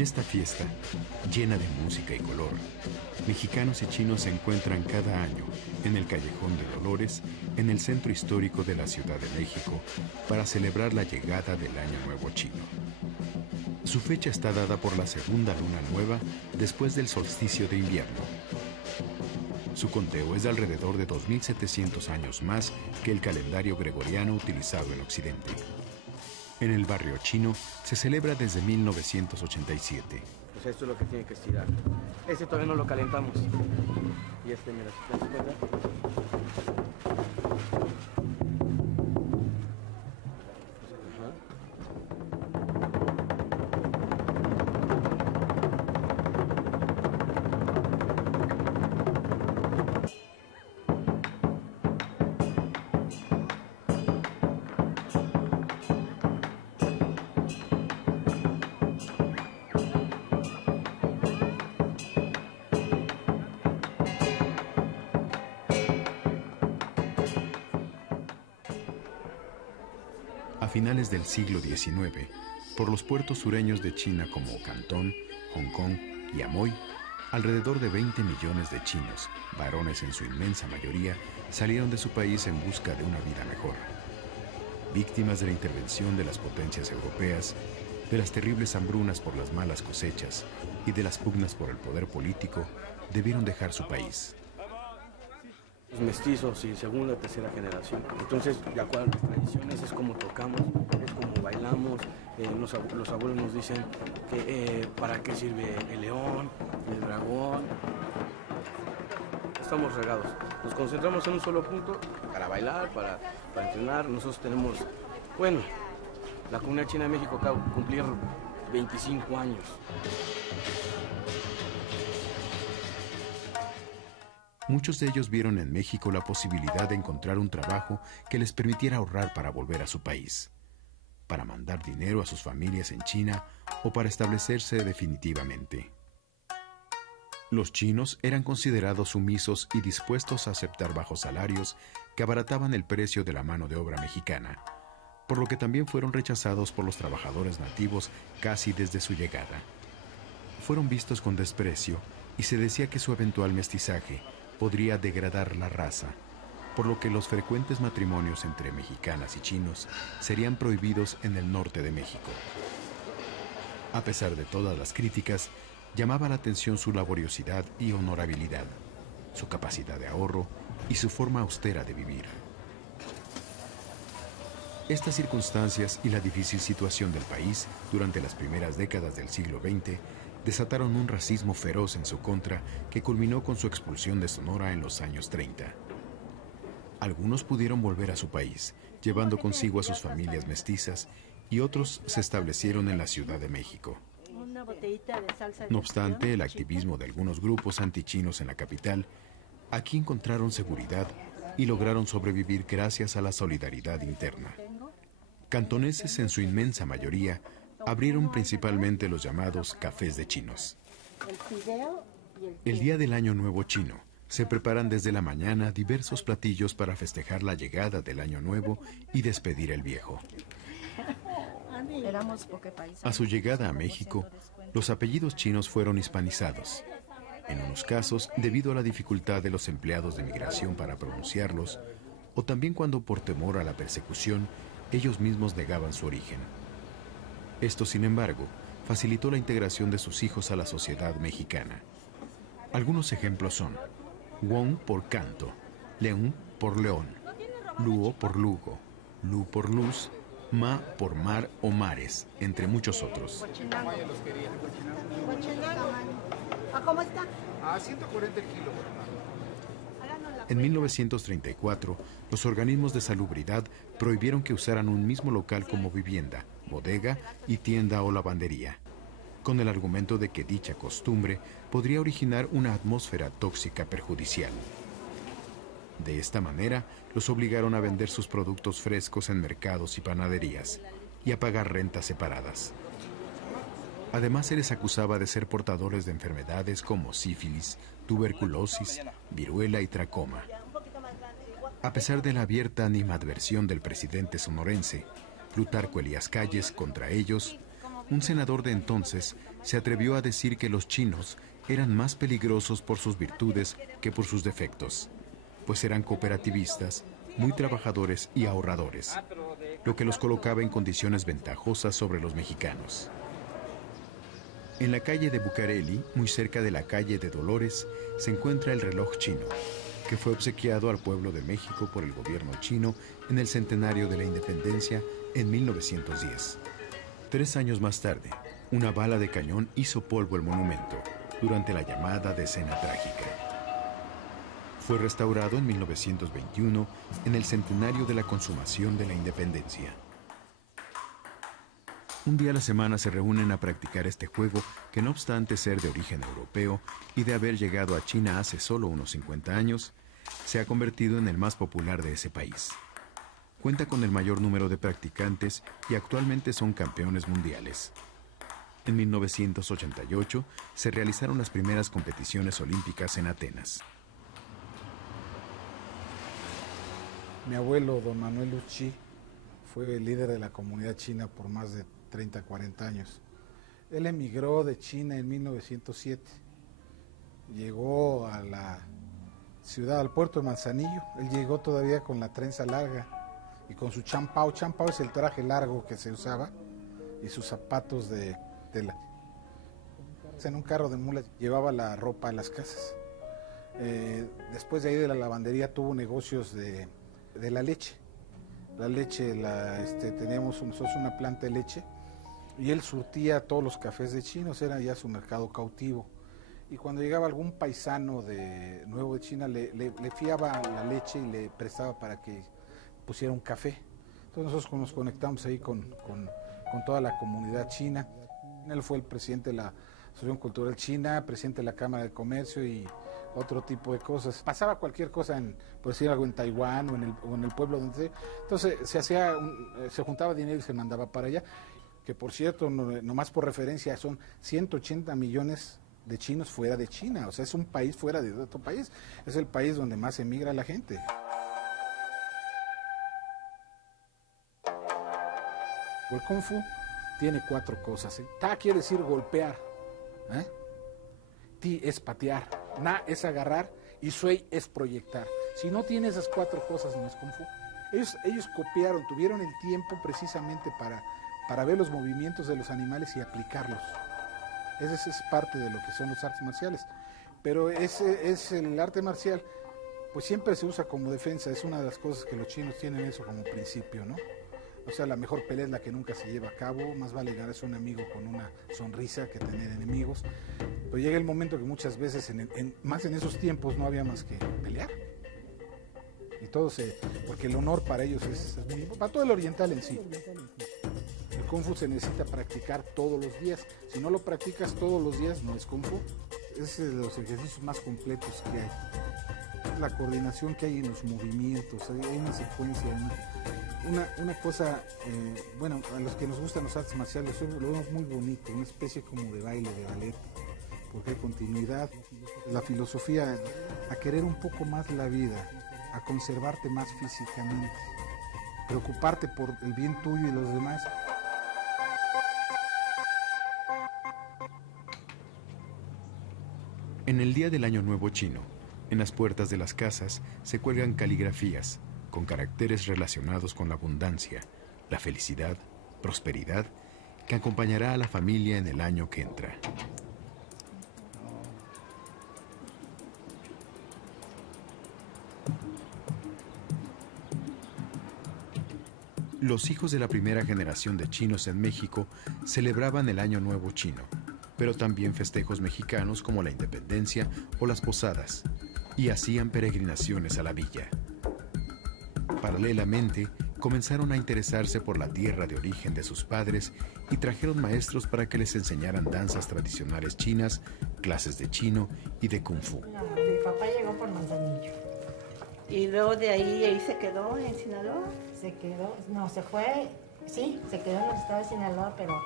esta fiesta, llena de música y color, mexicanos y chinos se encuentran cada año en el Callejón de Dolores, en el centro histórico de la Ciudad de México, para celebrar la llegada del Año Nuevo Chino. Su fecha está dada por la segunda luna nueva después del solsticio de invierno. Su conteo es de alrededor de 2700 años más que el calendario gregoriano utilizado en Occidente. En el barrio chino se celebra desde 1987. Pues esto es lo que tiene que estirar. Este todavía no lo calentamos. Y este, mira, si te das cuenta. A finales del siglo XIX, por los puertos sureños de China como Cantón, Hong Kong y Amoy, alrededor de 20 millones de chinos, varones en su inmensa mayoría, salieron de su país en busca de una vida mejor. Víctimas de la intervención de las potencias europeas, de las terribles hambrunas por las malas cosechas y de las pugnas por el poder político, debieron dejar su país. Los mestizos y segunda, tercera generación. Entonces, de acuerdo a las tradiciones, es como tocamos, es como bailamos. Los abuelos nos dicen que para qué sirve el león, el dragón. Estamos regados. Nos concentramos en un solo punto para bailar, para entrenar. Nosotros tenemos, bueno, la comunidad china de México acaba de cumplir 25 años. Muchos de ellos vieron en México la posibilidad de encontrar un trabajo que les permitiera ahorrar para volver a su país, para mandar dinero a sus familias en China o para establecerse definitivamente. Los chinos eran considerados sumisos y dispuestos a aceptar bajos salarios que abarataban el precio de la mano de obra mexicana, por lo que también fueron rechazados por los trabajadores nativos casi desde su llegada. Fueron vistos con desprecio y se decía que su eventual mestizaje podría degradar la raza, por lo que los frecuentes matrimonios entre mexicanas y chinos serían prohibidos en el norte de México. A pesar de todas las críticas, llamaba la atención su laboriosidad y honorabilidad, su capacidad de ahorro y su forma austera de vivir. Estas circunstancias y la difícil situación del país durante las primeras décadas del siglo XX desataron un racismo feroz en su contra que culminó con su expulsión de Sonora en los años 30. Algunos pudieron volver a su país, llevando consigo a sus familias mestizas, y otros se establecieron en la Ciudad de México. No obstante, el activismo de algunos grupos antichinos en la capital, aquí encontraron seguridad y lograron sobrevivir gracias a la solidaridad interna. Cantoneses en su inmensa mayoría abrieron principalmente los llamados cafés de chinos. El día del Año Nuevo Chino se preparan desde la mañana diversos platillos para festejar la llegada del Año Nuevo y despedir el viejo. A su llegada a México, los apellidos chinos fueron hispanizados. En unos casos, debido a la dificultad de los empleados de migración para pronunciarlos, o también cuando por temor a la persecución, ellos mismos negaban su origen. Esto, sin embargo, facilitó la integración de sus hijos a la sociedad mexicana. Algunos ejemplos son Wong por canto, León por león, Luo por Lugo, Lu por luz, Ma por mar o mares, entre muchos otros. ¿Cómo está? A 140 el kilo. En 1934, los organismos de salubridad prohibieron que usaran un mismo local como vivienda, bodega y tienda o lavandería, con el argumento de que dicha costumbre podría originar una atmósfera tóxica perjudicial. De esta manera, los obligaron a vender sus productos frescos en mercados y panaderías y a pagar rentas separadas. Además, se les acusaba de ser portadores de enfermedades como sífilis, tuberculosis, viruela y tracoma. A pesar de la abierta animadversión del presidente sonorense, Plutarco Elías Calles, contra ellos, Un senador de entonces se atrevió a decir que los chinos eran más peligrosos por sus virtudes que por sus defectos, pues eran cooperativistas, muy trabajadores y ahorradores, lo que los colocaba en condiciones ventajosas sobre los mexicanos. En la calle de Bucareli, muy cerca de la calle de Dolores, se encuentra el reloj chino, que fue obsequiado al pueblo de México por el gobierno chino en el centenario de la independencia en 1910. 3 años más tarde, una bala de cañón hizo polvo el monumento durante la llamada Decena Trágica. Fue restaurado en 1921 en el centenario de la consumación de la independencia. Un día a la semana se reúnen a practicar este juego que, no obstante ser de origen europeo y de haber llegado a China hace solo unos 50 años, se ha convertido en el más popular de ese país. Cuenta con el mayor número de practicantes y actualmente son campeones mundiales. En 1988 se realizaron las primeras competiciones olímpicas en Atenas. Mi abuelo, don Manuel Uchi, fue el líder de la comunidad china por más de 30, 40 años. Él emigró de China en 1907. Llegó a la ciudad, al puerto de Manzanillo. Él llegó todavía con la trenza larga y con su champao. Champao es el traje largo que se usaba y sus zapatos de tela. En un carro de mulas llevaba la ropa a las casas. Después de ahí de la lavandería tuvo negocios de la leche. La leche, teníamos nosotros una planta de leche y él surtía todos los cafés de chinos, era ya su mercado cautivo. Y cuando llegaba algún paisano nuevo de China, le fiaba la leche y le prestaba para que pusiera un café. Entonces nosotros nos conectamos ahí con toda la comunidad china. Él fue el presidente de la Asociación Cultural China, presidente de la Cámara de Comercio y otro tipo de cosas. Pasaba cualquier cosa, por decir algo, en Taiwán o en el pueblo donde sea. Entonces se juntaba dinero y se mandaba para allá. Que por cierto, nomás por referencia, son 180 millones de chinos fuera de China. O sea, es un país fuera de otro país. Es el país donde más emigra la gente. El Kung Fu tiene 4 cosas. Ta quiere decir golpear. Ti es patear. Na es agarrar. Y Sui es proyectar. Si no tiene esas 4 cosas, no es Kung Fu. Ellos copiaron, tuvieron el tiempo precisamente para ver los movimientos de los animales y aplicarlos. Esa es parte de lo que son los artes marciales. Pero el arte marcial, pues siempre se usa como defensa. Es una de las cosas que los chinos tienen eso como principio, ¿no? O sea, la mejor pelea es la que nunca se lleva a cabo. Más vale ganarse a un amigo con una sonrisa que tener enemigos. Pero llega el momento que muchas veces, más en esos tiempos, no había más que pelear. Y porque el honor para ellos es muy importante, para todo el oriental en sí. El Kung Fu se necesita practicar todos los días. Si no lo practicas todos los días, no es Kung Fu. Es de los ejercicios más completos que hay. La coordinación que hay en los movimientos, hay una secuencia, una cosa, bueno, a los que nos gustan los artes marciales, lo vemos muy bonito, una especie como de baile, de ballet, porque hay continuidad. La filosofía, a querer un poco más la vida, a conservarte más físicamente, preocuparte por el bien tuyo y los demás. En el día del Año Nuevo Chino, en las puertas de las casas se cuelgan caligrafías con caracteres relacionados con la abundancia, la felicidad, prosperidad, que acompañará a la familia en el año que entra. Los hijos de la primera generación de chinos en México celebraban el Año Nuevo Chino, pero también festejos mexicanos como la independencia o las posadas, y hacían peregrinaciones a la villa. Paralelamente, comenzaron a interesarse por la tierra de origen de sus padres y trajeron maestros para que les enseñaran danzas tradicionales chinas, clases de chino y de kung fu. Mi papá llegó por Manzanillo. Y luego de ahí se quedó en Sinaloa. Se quedó, no, se fue, sí, se quedó en el estado de Sinaloa, pero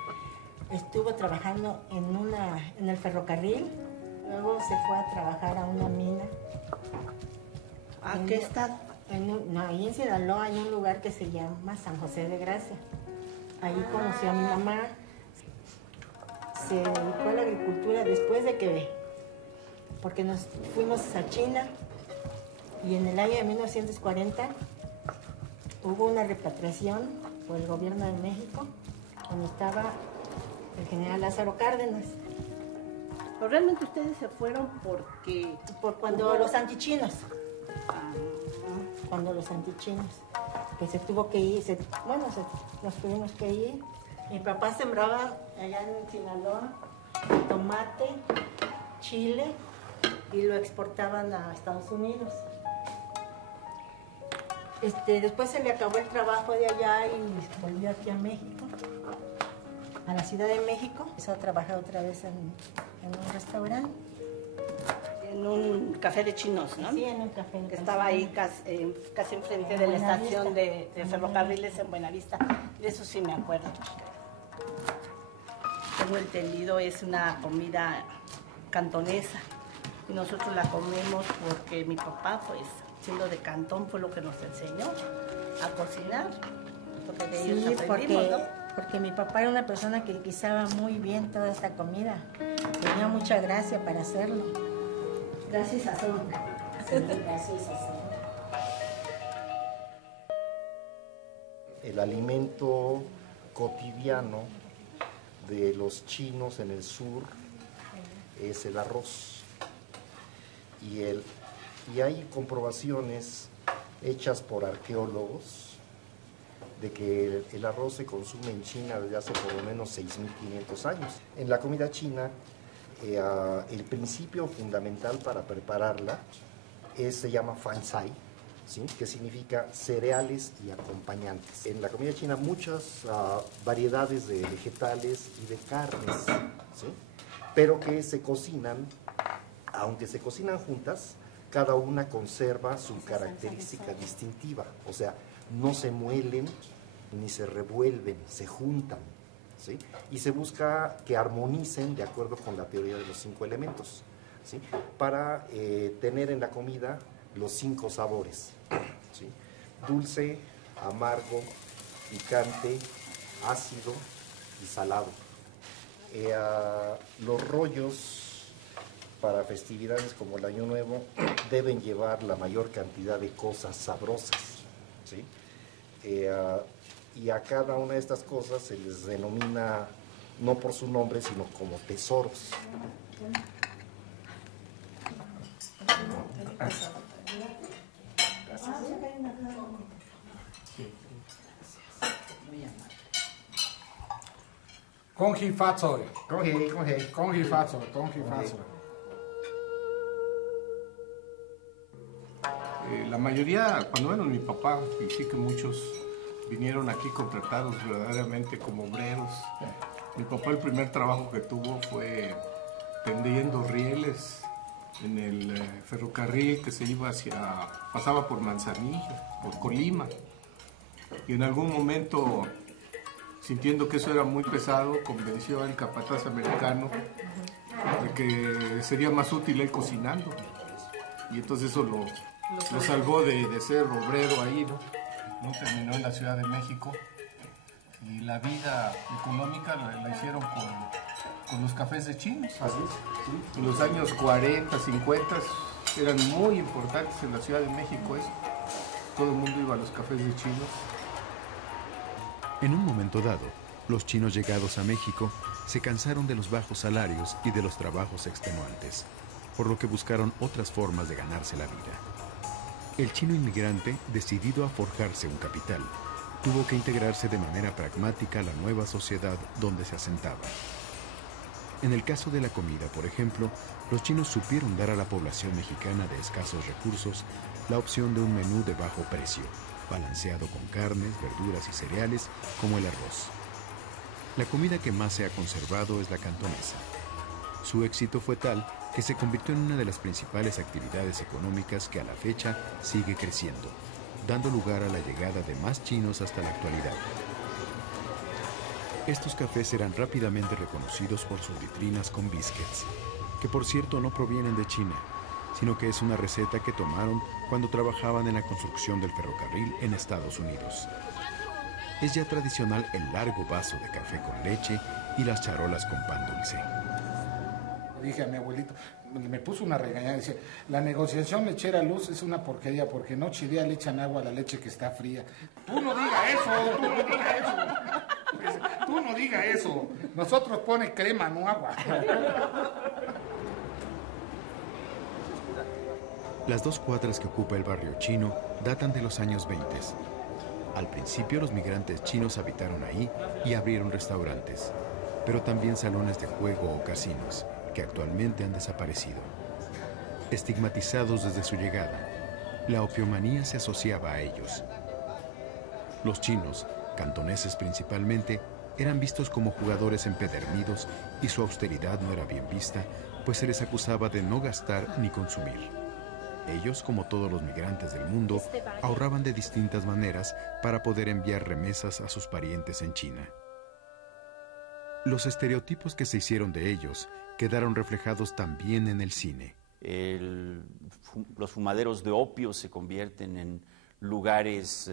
estuvo trabajando en el ferrocarril, luego se fue a trabajar a una mina. ¿A qué estado? Ahí en Sinaloa hay un lugar que se llama San José de Gracia. Ahí conoció a mi mamá. se dedicó a la agricultura después de que, porque nos fuimos a China y en el año de 1940 hubo una repatriación por el gobierno de México, donde estaba el general Lázaro Cárdenas. Pero realmente ustedes se fueron porque... Por cuando los antichinos. Cuando los antichinos. Que se tuvo que ir, nos tuvimos que ir. Mi papá sembraba allá en Sinaloa tomate, chile y lo exportaban a Estados Unidos. Después se le acabó el trabajo de allá y volvió aquí a México, a la Ciudad de México. Empezó a trabajar otra vez en un restaurante. En un café de chinos, ¿no? Sí, en un café. Que estaba ahí casi enfrente de la estación de ferrocarriles en Buenavista. De eso sí me acuerdo. Tengo entendido, es una comida cantonesa. Y nosotros la comemos porque mi papá, pues, siendo de Cantón, fue lo que nos enseñó a cocinar. Porque de ellos aprendimos, ¿no? Porque mi papá era una persona que guisaba muy bien toda esta comida. Tenía mucha gracia para hacerlo. Gracias a Son. Sí, gracias a Son. El alimento cotidiano de los chinos en el sur es el arroz. Y hay comprobaciones hechas por arqueólogos de que el arroz se consume en China desde hace por lo menos 6.500 años. En la comida china, el principio fundamental para prepararla se llama fan cai, ¿sí? Que significa cereales y acompañantes. En la comida china muchas variedades de vegetales y de carnes, ¿sí? Pero que se cocinan, aunque se cocinan juntas, cada una conserva su característica distintiva, o sea, no se muelen ni se revuelven, se juntan, ¿sí? Y se busca que armonicen de acuerdo con la teoría de los 5 elementos, ¿sí? Para tener en la comida los 5 sabores, ¿sí? Dulce, amargo, picante, ácido y salado. Los rollos para festividades como el Año Nuevo deben llevar la mayor cantidad de cosas sabrosas, ¿sí? Y a cada una de estas cosas se les denomina no por su nombre, sino como tesoros. Kongi Fatsoy. Kongi. Kongi Fatsoy. Kongi Fatsoy. La mayoría, cuando menos mi papá, y sí que muchos vinieron aquí contratados verdaderamente como obreros. Mi papá el primer trabajo que tuvo fue tendiendo rieles en el ferrocarril que se iba pasaba por Manzanillo, por Colima. Y en algún momento, sintiendo que eso era muy pesado, convenció al capataz americano de que sería más útil él cocinando. Y entonces eso lo salvó de ser obrero ahí, ¿no? No terminó en la Ciudad de México y la vida económica la hicieron con los cafés de chinos. Así es, sí. En los años 40, 50 eran muy importantes en la Ciudad de México eso. Todo el mundo iba a los cafés de chinos. En un momento dado, los chinos llegados a México se cansaron de los bajos salarios y de los trabajos extenuantes, por lo que buscaron otras formas de ganarse la vida. El chino inmigrante, decidido a forjarse un capital, tuvo que integrarse de manera pragmática a la nueva sociedad donde se asentaba. En el caso de la comida, por ejemplo, los chinos supieron dar a la población mexicana de escasos recursos la opción de un menú de bajo precio, balanceado con carnes, verduras y cereales como el arroz. La comida que más se ha conservado es la cantonesa. Su éxito fue tal que se convirtió en una de las principales actividades económicas que a la fecha sigue creciendo, dando lugar a la llegada de más chinos hasta la actualidad. Estos cafés serán rápidamente reconocidos por sus vitrinas con biscuits, que por cierto no provienen de China, sino que es una receta que tomaron cuando trabajaban en la construcción del ferrocarril en Estados Unidos. es ya tradicional el largo vaso de café con leche y las charolas con pan dulce. Dije a mi abuelito, me puso una regañada, dice, la negociación lechera Luz es una porquería porque noche y día le echan agua a la leche que está fría. Tú no digas eso, tú no digas eso. Tú no digas eso. Nosotros pone crema, no agua. Las 2 cuadras que ocupa el barrio chino datan de los años 20. Al principio los migrantes chinos habitaron ahí y abrieron restaurantes, pero también salones de juego o casinos, que actualmente han desaparecido. Estigmatizados desde su llegada, la opiomanía se asociaba a ellos. Los chinos, cantoneses principalmente, eran vistos como jugadores empedernidos y su austeridad no era bien vista, pues se les acusaba de no gastar ni consumir. Ellos, como todos los migrantes del mundo, ahorraban de distintas maneras para poder enviar remesas a sus parientes en China. Los estereotipos que se hicieron de ellos quedaron reflejados también en el cine. Los fumaderos de opio se convierten en lugares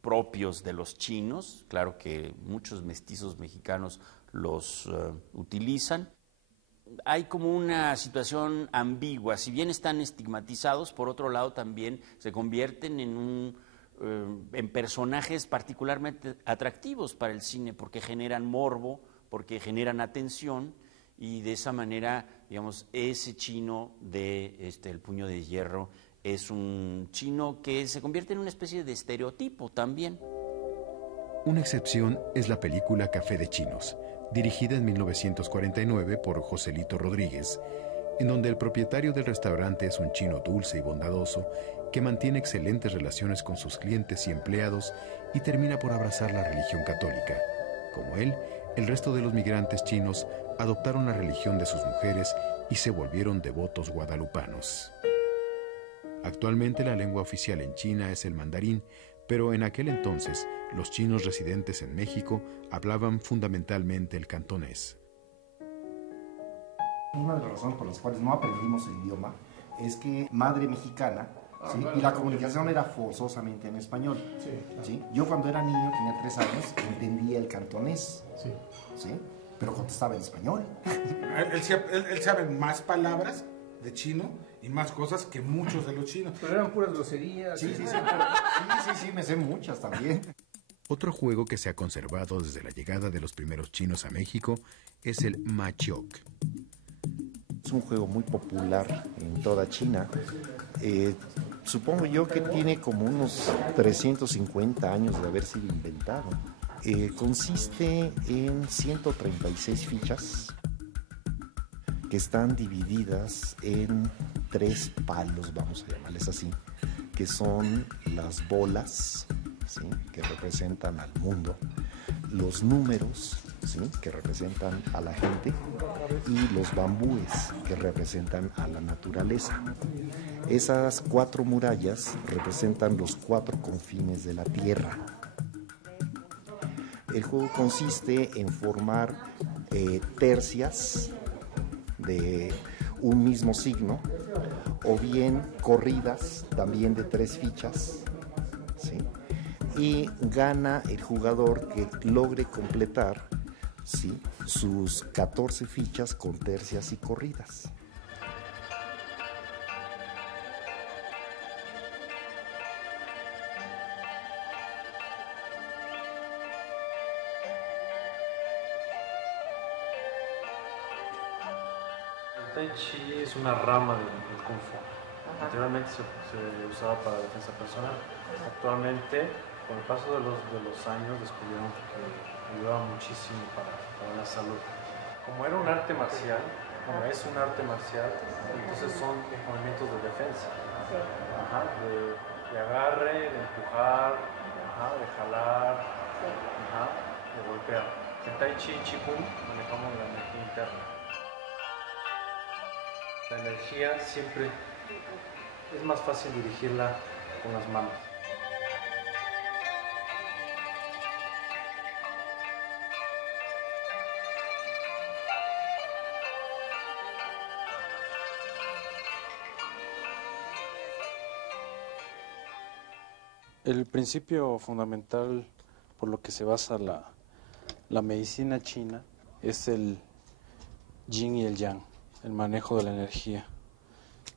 propios de los chinos. Claro que muchos mestizos mexicanos los utilizan. Hay como una situación ambigua. Si bien están estigmatizados, por otro lado también se convierten en personajes particularmente atractivos para el cine, porque generan morbo, porque generan atención, y de esa manera, digamos, ese chino de El Puño de Hierro es un chino que se convierte en una especie de estereotipo también. Una excepción es la película Café de Chinos, dirigida en 1949 por Joselito Rodríguez, en donde el propietario del restaurante es un chino dulce y bondadoso que mantiene excelentes relaciones con sus clientes y empleados y termina por abrazar la religión católica. Como él, el resto de los migrantes chinos adoptaron la religión de sus mujeres y se volvieron devotos guadalupanos. Actualmente la lengua oficial en China es el mandarín, pero en aquel entonces los chinos residentes en México hablaban fundamentalmente el cantonés. Una de las razones por las cuales no aprendimos el idioma es que madre mexicana, ¿sí? Y la comunicación era forzosamente en español. ¿Sí? Yo cuando era niño, tenía 3 años, entendía el cantonés, ¿sí? Pero contestaba en español. Él sabe más palabras de chino y más cosas que muchos de los chinos. Pero eran puras groserías. Sí, me sé muchas también. Otro juego que se ha conservado desde la llegada de los primeros chinos a México es el machiok. Es un juego muy popular en toda China. Supongo yo que tiene como unos 350 años de haber sido inventado. Consiste en 136 fichas que están divididas en 3 palos, vamos a llamarles así, que son las bolas, ¿sí? Que representan al mundo, los números, ¿sí? Que representan a la gente, y los bambúes, que representan a la naturaleza. Esas 4 murallas representan los 4 confines de la tierra. El juego consiste en formar tercias de un mismo signo, o bien corridas también de 3 fichas, ¿sí? Y gana el jugador que logre completar, ¿sí?, sus 14 fichas con tercias y corridas. El Tai Chi es una rama del Kung Fu. Anteriormente se usaba para defensa personal. Actualmente, con el paso de los años, descubrieron que ayudaba muchísimo para la salud. Como era un arte marcial, como es un arte marcial, entonces son movimientos de defensa. De agarre, de empujar, de jalar, de golpear. En Tai Chi y Chi Kung manejamos la energía interna. La energía siempre es más fácil dirigirla con las manos. El principio fundamental por lo que se basa la medicina china es el yin y el yang, el manejo de la energía,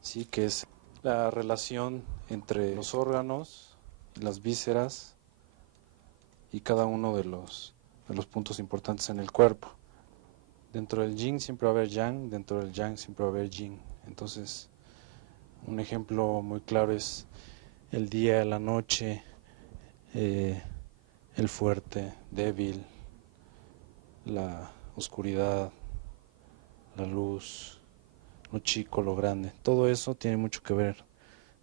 ¿sí? Que es la relación entre los órganos, las vísceras y cada uno de los puntos importantes en el cuerpo. Dentro del yin siempre va a haber yang, dentro del yang siempre va a haber yin. Entonces, un ejemplo muy claro es el día, la noche, el fuerte, débil, la oscuridad, la luz, lo chico, lo grande. Todo eso tiene mucho que ver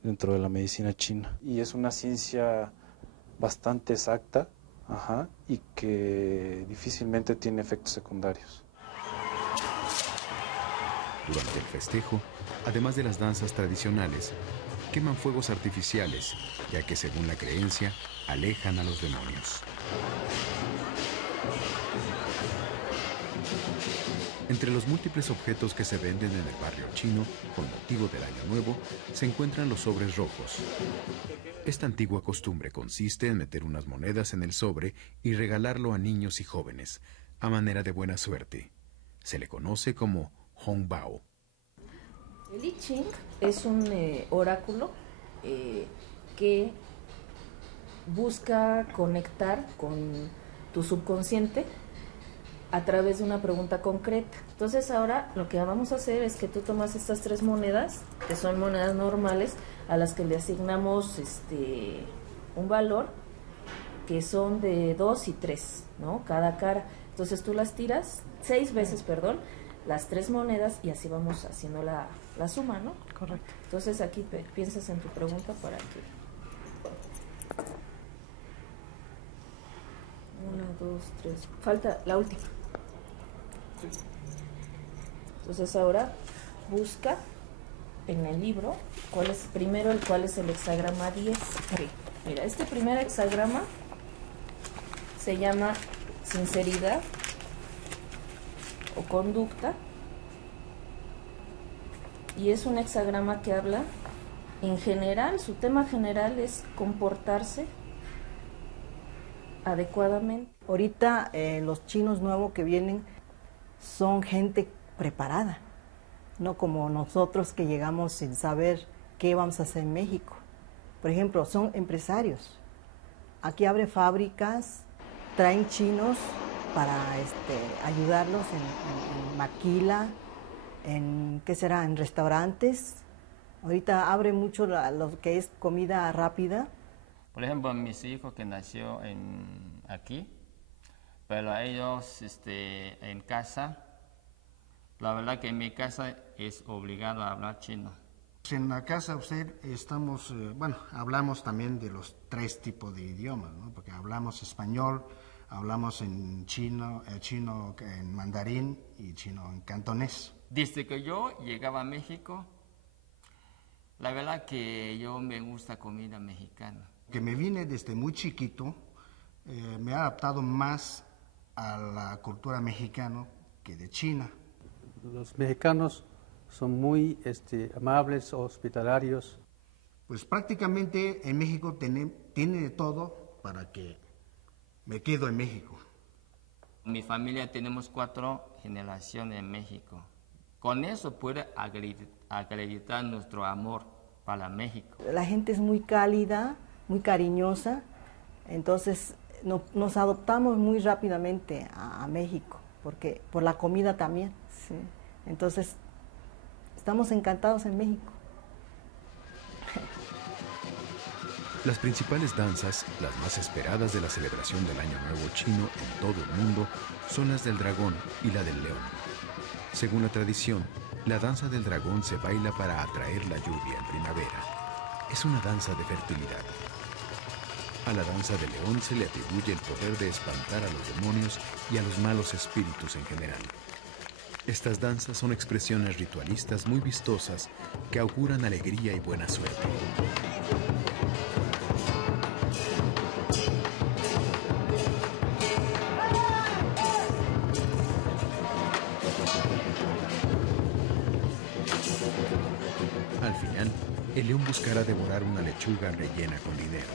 dentro de la medicina china. Y es una ciencia bastante exacta, y que difícilmente tiene efectos secundarios. Durante el festejo, además de las danzas tradicionales, queman fuegos artificiales, ya que según la creencia, alejan a los demonios. Entre los múltiples objetos que se venden en el barrio chino, con motivo del Año Nuevo, se encuentran los sobres rojos. Esta antigua costumbre consiste en meter unas monedas en el sobre y regalarlo a niños y jóvenes, a manera de buena suerte. Se le conoce como Hongbao. El I Ching es un oráculo que busca conectar con tu subconsciente a través de una pregunta concreta. Entonces ahora lo que vamos a hacer es que tú tomas estas 3 monedas, que son monedas normales, a las que le asignamos un valor, que son de 2 y 3, ¿no? Cada cara. Entonces tú las tiras 6 veces, las 3 monedas, y así vamos haciendo la suma, ¿no? Correcto. Entonces aquí piensas en tu pregunta para que... 1, 2, 3... Falta la última. Entonces ahora busca en el libro cuál es el hexagrama 10. Okay. Mira, este primer hexagrama se llama sinceridad o conducta, y es un hexagrama que habla en general, su tema general es comportarse adecuadamente. Ahorita los chinos nuevos que vienen son gente preparada, no como nosotros que llegamos sin saber qué vamos a hacer en México. Por ejemplo, son empresarios. Aquí abren fábricas, traen chinos para ayudarlos en maquila, en restaurantes. Ahorita abre mucho lo que es comida rápida. Por ejemplo, mis hijos que nació aquí, pero ellos en casa, la verdad que en mi casa es obligado a hablar chino. En la casa usted estamos, hablamos también de los 3 tipos de idiomas, ¿no? Porque hablamos español, hablamos en chino en mandarín y chino en cantonés. Desde que yo llegaba a México, la verdad que yo me gusta comida mexicana. Que me vine desde muy chiquito, me he adaptado más a la cultura mexicana que de China. Los mexicanos son muy amables, hospitalarios. Pues prácticamente en México tiene de todo para que me quedo en México. Mi familia tenemos 4 generaciones en México. Con eso puede acreditar nuestro amor para México. La gente es muy cálida, muy cariñosa, entonces nos adoptamos muy rápidamente a México, porque por la comida también, ¿sí? Entonces estamos encantados en México. Las principales danzas, las más esperadas de la celebración del Año Nuevo chino en todo el mundo, son las del dragón y la del león. Según la tradición, la danza del dragón se baila para atraer la lluvia en primavera. Es una danza de fertilidad. A la danza del león se le atribuye el poder de espantar a los demonios y a los malos espíritus en general. Estas danzas son expresiones ritualistas muy vistosas que auguran alegría y buena suerte. Al final, el león buscará devorar una lechuga rellena con dinero.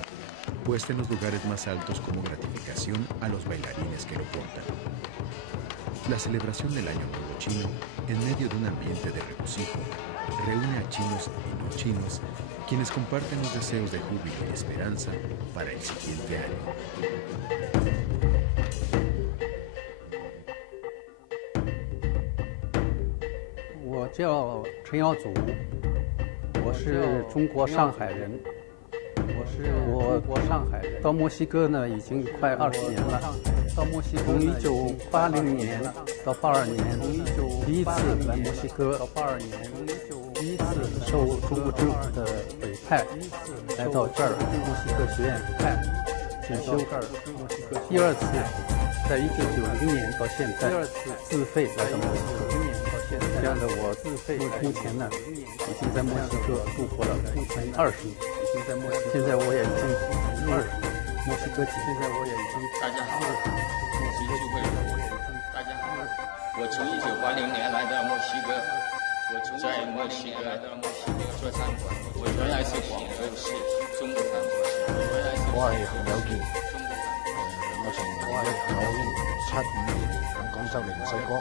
puesta en los lugares más altos como gratificación a los bailarines que lo portan. La celebración del Año Nuevo Chino, en medio de un ambiente de regocijo, reúne a chinos y no chinos, quienes comparten los deseos de júbilo y esperanza para el siguiente año. 我叫陈耀祖，我是中国上海人。我上海人，到墨西哥呢已经快20年了。到墨西哥从1980年到82年，第一次来墨西哥，到82年，第一次受中国政府的委派，来到这儿墨西哥学院进修。第二次，在1990年到现在，自费来到墨西哥。这样的我自费，目前呢已经在墨西哥度过了目前20年。现在我也已经墨西哥籍，现在我也已经大家好，墨西哥会大家好，我从1980年来到墨西哥，我在墨西哥来到墨西哥做餐馆，我原来是广州市中部餐馆，我係洪友健，我從1975年喺廣州嚟墨西哥。